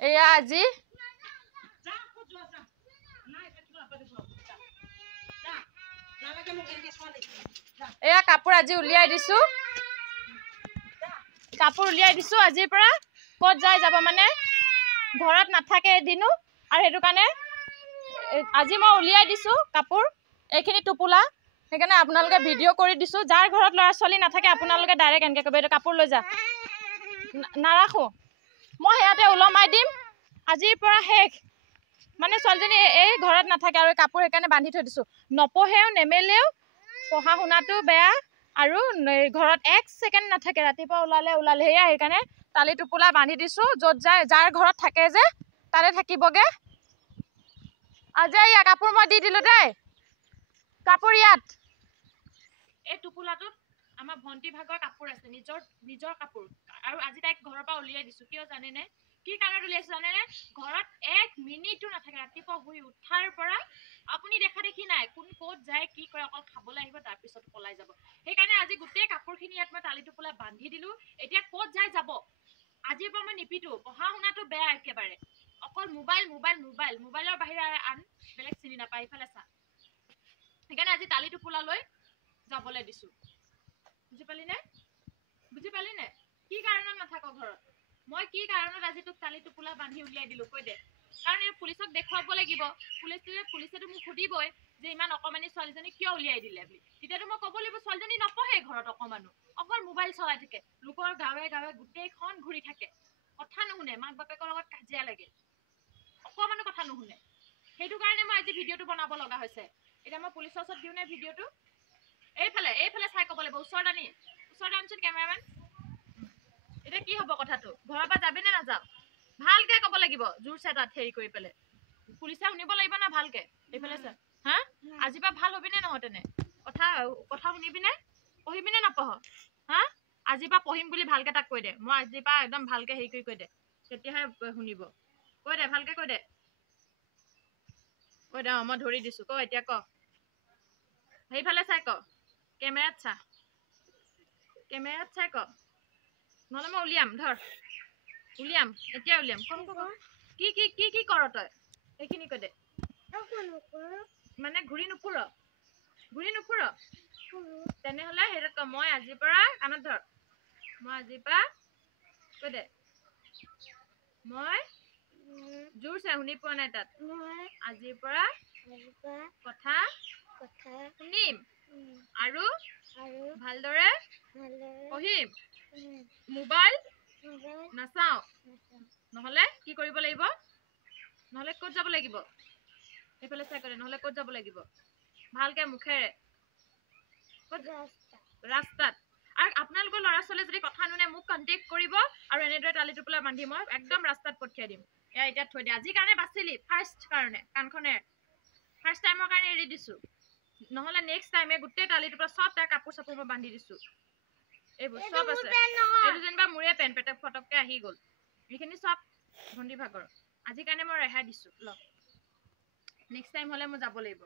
এয়া আজি এয়া কাপোৰ আজি উলিয়াই দিছো আজিৰ পৰা ক'ত যায় যাব মানে ঘৰত নাথাকে এদিনো আৰু সেইটো কাৰণে আজি মই উলিয়াই দিছো কাপোৰ এইখিনি টুপুলা সেইকাৰণে আপোনালোকে ভিডিঅ' কৰি দিছো যাৰ ঘৰত ল'ৰা ছোৱালী নাথাকে আপোনালোকে ডাইৰেক্ট এনেকৈ ক'ব এইটো কাপোৰ লৈ যা নাৰাখো মই সেয়াতে ওলমাই দিম আজিৰ পৰা শেষ মানে ছোৱালীজনী এই ঘৰত নাথাকে আৰু কাপোৰ সেইকাৰণে বান্ধি থৈ দিছো নপঢ়েও নেমেলেও পঢ়া শুনাটো বেয়া আৰু ঘৰত এক ছেকেণ্ড নাথাকে ৰাতিপুৱা ওলালে সেয়া সেইকাৰণে তালি টোপোলা বান্ধি দিছো য'ত যায় যাৰ ঘৰত থাকে যে তাতে থাকিবগে আজি ইয়া কাপোৰ মই দি দিলো দেই কাপোৰ ইয়াত এই টোপোলাটোত আমাৰ ভন্টি ভাগৰ কাপোৰ আছে নিজৰ কাপোৰ আৰু আজি তাইক ঘৰৰ পৰা উলিয়াই দিছো কিয় জানেনে কি কাৰণত উলিয়াইছো জানেনে ঘৰত এক মিনিটো নাথাকে ৰাতিপুৱা শুই উঠাৰ পৰা আপুনি দেখা দেখি নাই কোন ক'ত যায় কি কৰে অকল খাবলৈ আহিব তাৰপিছত পলাই যাব সেইকাৰণে আজি গোটেই কাপোৰখিনি ইয়াত মই তালি টোপোলা বান্ধি দিলো এতিয়া ক'ত যায় যাব আজিৰ পৰা মই নিপিটো পঢ়া শুনাটো বেয়া একেবাৰে অকল মোবাইলৰ বাহিৰে আন বেলেগ চিনি নাপায় ইফালে চা সেইকাৰণে আজি তালি টোপোলা লৈ যাবলৈ দিছো বুজি পালি নে কি কাৰণত নাথাক ঘৰত মই কি কাৰণত আজি তোক তালি টোপোলা বান্ধি উলিয়াই দিলো কৈ দে কাৰণ এই পুলিচক দেখুৱাব লাগিব পুলিচেতো মোক সুধিবই যে ইমান অকমানি ছোৱালীজনী কিয় উলিয়াই দিলে বুলি তেতিয়াতো মই ক'ব লাগিব ছোৱালীজনী নপঢ়ে ঘৰত অকমানো অকল মোবাইল চলাই থাকে লোকৰ গাঁৱে গোটেইখন ঘূৰি থাকে কথা নুশুনে মাক বাপেকৰ লগত কাজিয়া লাগে অকমানো কথা নুশুনে সেইটো কাৰণে মই আজি ভিডিঅ'টো বনাব লগা হৈছে এতিয়া মই পুলিচৰ ওচৰত দিওঁ নে ভিডিঅ'টো এইফালে চাই ক'ব লাগিব ওচৰত আনচোন কেমেৰামেন এতিয়া কি হ'ব কথাটো ঘৰৰ পৰা যাবি নে নাযাওঁ ভালকে ক'ব লাগিব জোৰছে তাত হেৰি কৰি পেলাই পুলিচে শুনিব লাগিব না ভালকে এইফালে চা হা আজিৰ পৰা ভাল হবি নে নহয় তেনে কথা শুনিবি নে পঢ়িবি নে নপঢ় হা আজিৰ পৰা পঢ়িম বুলি ভালকে তাক কৈ দে মই আজিৰ পৰা একদম ভালকে হেৰি কৰি কৈ দে তেতিয়াহে শুনিব কৈ দে ভালকে কৈ দে মই ধৰি দিছো ক এতিয়া ক সেইফালে চাই ক কেমেৰাত চাই ক নহ'লে মই উলিয়াম এতিয়া উলিয়াম কম কি কৰ তই এইখিনি কৈ দে মানে ঘূৰি নুফুৰ তেনেহ'লে সেইটো মই আজিৰ পৰা কাণত ধৰ মই আজিৰ পৰা কৈ দে মই জোৰছে শুনি পোৱা নাই তাত আজিৰ পৰা কথা শুনিম আৰু ভালদৰে পঢ়িম মোবাইল নাচাওঁ নহ'লে কি কৰিব লাগিব নহ'লে ক'ত যাব লাগিব এইফালে চাই কৰে নহ'লে ক'ত যাব লাগিব ভালকে মুখেৰে ৰাস্তাত আৰু আপোনালোকৰ ল'ৰা ছোৱালীয়ে যদি কথা নুশুনে মোক কণ্টেক্ট কৰিব আৰু এনেদৰে তালি টোপোলা বান্ধি মই একদম ৰাস্তাত পঠিয়াই দিম এয়া এতিয়া থৈ দিয়া আজিৰ কাৰণে বাচিলি ফাৰ্ষ্ট কাৰণে কাণখনে ফাৰ্ষ্ট টাইমৰ কাৰণে এৰি দিছো নহ'লে নেক্সট টাইমে গোটেই তালি টোপোলা চব তাৰ কাপোৰ চাপোৰ মই বান্ধি দিছো এইবোৰ চব আছে এইটো যেনিবা মোৰে পেন ফটককে আহি গ'ল এইখিনি চব ভন্টি ভাগৰ আজিৰ কাৰণে মই ৰেহাই দিছো নেক্সট টাইম হ'লে মই যাব লাগিব